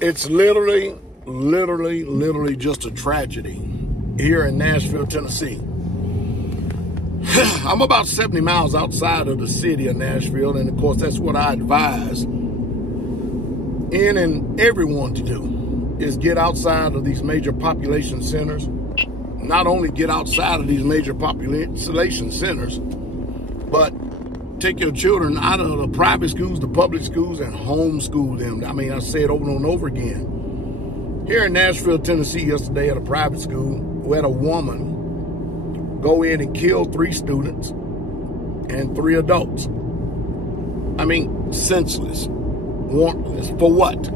It's literally just a tragedy here in Nashville, Tennessee. I'm about 70 miles outside of the city of Nashville, and of course that's what I advise and everyone to do, is get outside of these major population centers. Not only get outside of these major population centers, but take your children out of the private schools, the public schools, and homeschool them. I mean, I say it over and over again. Here in Nashville, Tennessee, yesterday at a private school, we had a woman go in and kill 3 students and 3 adults. I mean, senseless, warrantless. For what?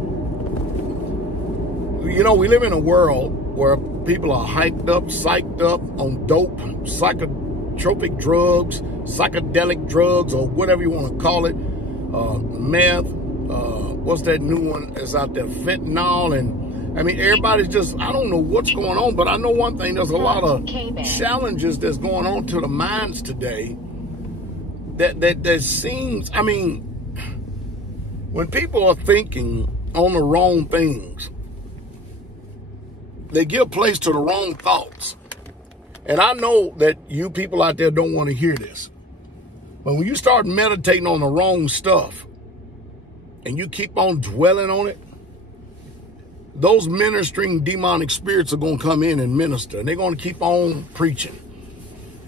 You know, we live in a world where people are hyped up, psyched up on dope, psychotropic drugs, psychedelic drugs, or whatever you want to call it, meth, what's that new one that's out there, fentanyl, and I mean, everybody's just, I don't know what's going on, but I know one thing, there's a lot of challenges that's going on to the minds today that seems, I mean, when people are thinking on the wrong things, they give place to the wrong thoughts. And I know that you people out there don't want to hear this. But when you start meditating on the wrong stuff and you keep on dwelling on it, those ministering demonic spirits are going to come in and minister. And they're going to keep on preaching.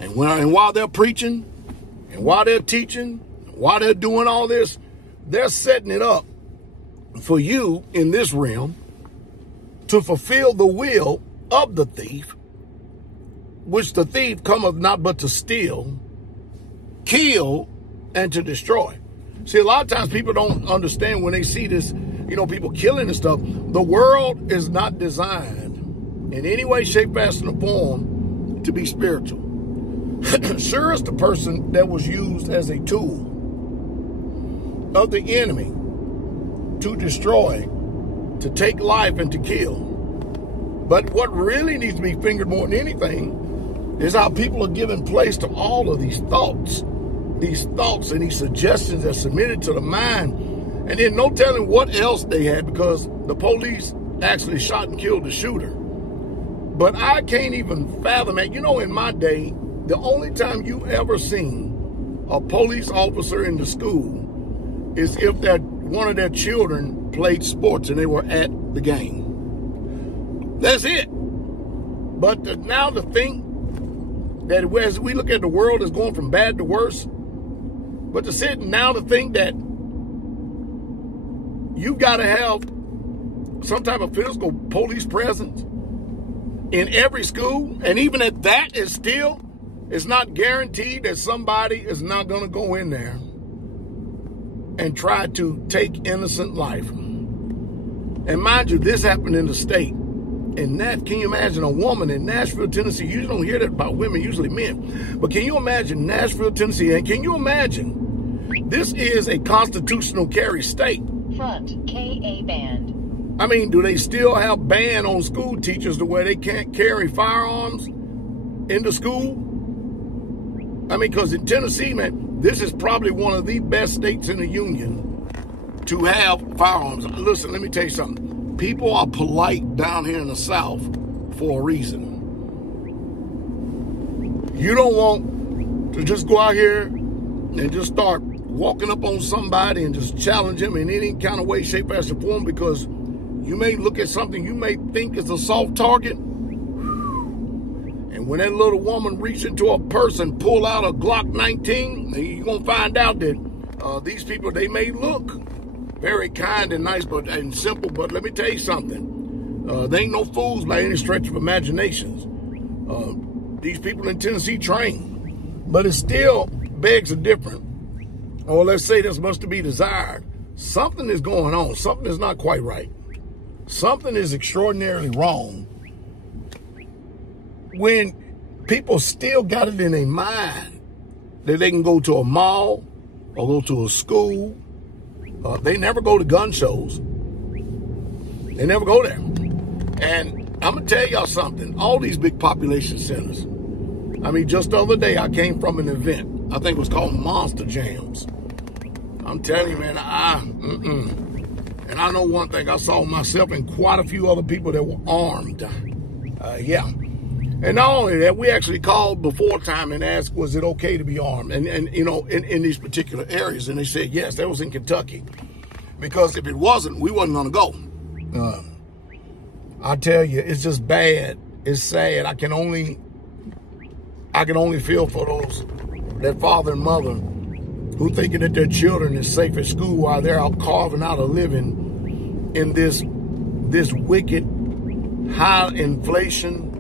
And while they're preaching, and while they're teaching, while they're doing all this, they're setting it up for you in this realm to fulfill the will of the thief, which the thief cometh not but to steal, kill, and to destroy. See, a lot of times people don't understand when they see this, you know, people killing and stuff. The world is not designed in any way, shape, fashion, or form to be spiritual. Sure is the person that was used as a tool of the enemy to destroy, to take life, and to kill. But what really needs to be fingered more than anything is how people are giving place to all of these thoughts and these suggestions that are submitted to the mind, and then no telling what else they had, because the police actually shot and killed the shooter. But I can't even fathom it. You know, in my day, the only time you ever seen a police officer in the school is if that one of their children played sports and they were at the game. That's it. But now to think that as we look at the world is going from bad to worse, but to sit now to think that you've got to have some type of physical police presence in every school, and even at that, it's not guaranteed that somebody is not going to go in there and try to take innocent life. And mind you, this happened in the state. And that, can you imagine a woman in Nashville, Tennessee? You don't hear that about women, usually men. But can you imagine Nashville, Tennessee? And can you imagine this is a constitutional carry state? Front KA band. I mean, do they still have ban on school teachers to where they can't carry firearms into school? I mean, because in Tennessee, man, this is probably one of the best states in the union to have firearms. Listen, let me tell you something. People are polite down here in the South for a reason. You don't want to just go out here and just start walking up on somebody and just challenge them in any kind of way, shape, fashion, form, because you may look at something you may think is a soft target. And when that little woman reaches into a purse and pull out a Glock 19, you're going to find out that these people, they may look very kind and nice and simple, but let me tell you something. They ain't no fools by any stretch of imaginations. These people in Tennessee train. But it still begs a different, or let's say this must be desired. Something is going on. Something is not quite right. Something is extraordinarily wrong when people still got it in their mind that they can go to a mall or go to a school. They never go to gun shows. They never go there. And I'm going to tell y'all something. All these big population centers. I mean, just the other day, I came from an event. I think it was called Monster Jams. I'm telling you, man, and And I know one thing, I saw myself and quite a few other people that were armed. Yeah. And not only that, we actually called before time and asked, was it okay to be armed? And you know, in these particular areas. And they said, yes, that was in Kentucky. Because if it wasn't, we wasn't going to go. I tell you, it's just bad. It's sad. I can only feel for that father and mother who thinking that their children is safe at school while they're out carving out a living in this wicked high inflation,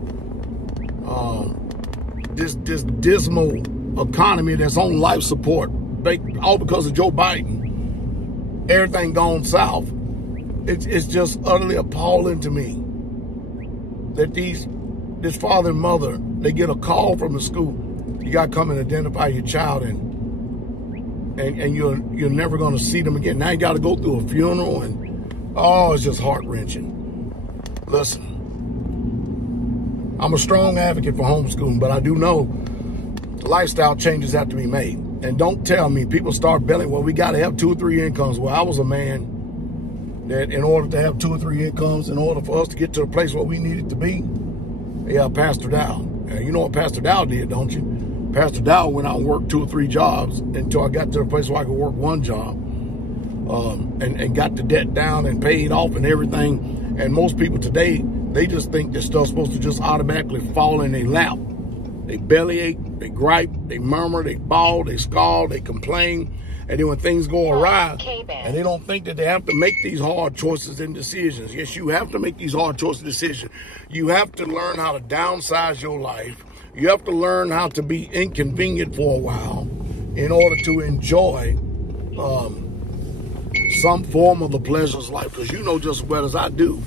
this dismal economy that's on life support, all because of Joe Biden. Everything gone south. It's just utterly appalling to me that this father and mother, they get a call from the school. You got to come and identify your child, and you're never going to see them again. Now you got to go through a funeral, and it's just heart-wrenching. Listen, I'm a strong advocate for homeschooling, but I do know lifestyle changes have to be made. And don't tell me, people start belling, well, we got to have 2 or 3 incomes. Well, I was a man that in order to have 2 or 3 incomes, in order for us to get to the place where we needed to be, yeah, Pastor Dowell. You know what Pastor Dowell did, don't you? Pastor Dowell went out and worked 2 or 3 jobs until I got to the place where I could work 1 job, and got the debt down and paid off and everything. And most people today, they just think that stuff's supposed to just automatically fall in their lap. They bellyache, they gripe, they murmur, they bawl, they scowl, they complain. And then when things go awry, and they don't think that they have to make these hard choices and decisions. Yes, you have to make these hard choices and decisions. You have to learn how to downsize your life. You have to learn how to be inconvenient for a while in order to enjoy some form of the pleasures of life. Because you know just as well as I do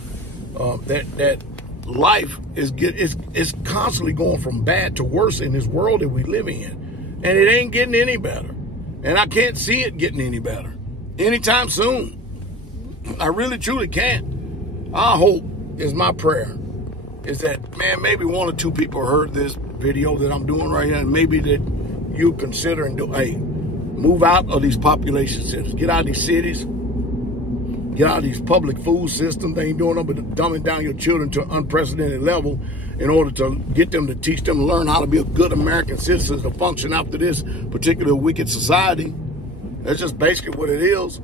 that life is constantly going from bad to worse in this world that we live in. And it ain't getting any better. And I can't see it getting any better anytime soon. I really, truly can't. I hope, is my prayer, is that, man, maybe 1 or 2 people heard this video that I'm doing right here, and maybe that you consider and do, hey, move out of these population centers. Get out of these cities. Get out of these public food systems. They ain't doing nothing but dumbing down your children to an unprecedented level in order to get them to teach them to learn how to be a good American citizen to function after this particular wicked society. That's just basically what it is.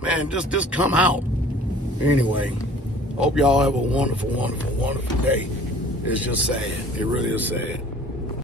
Man, just come out. Anyway, hope y'all have a wonderful, wonderful, wonderful day. It's just sad. It really is sad.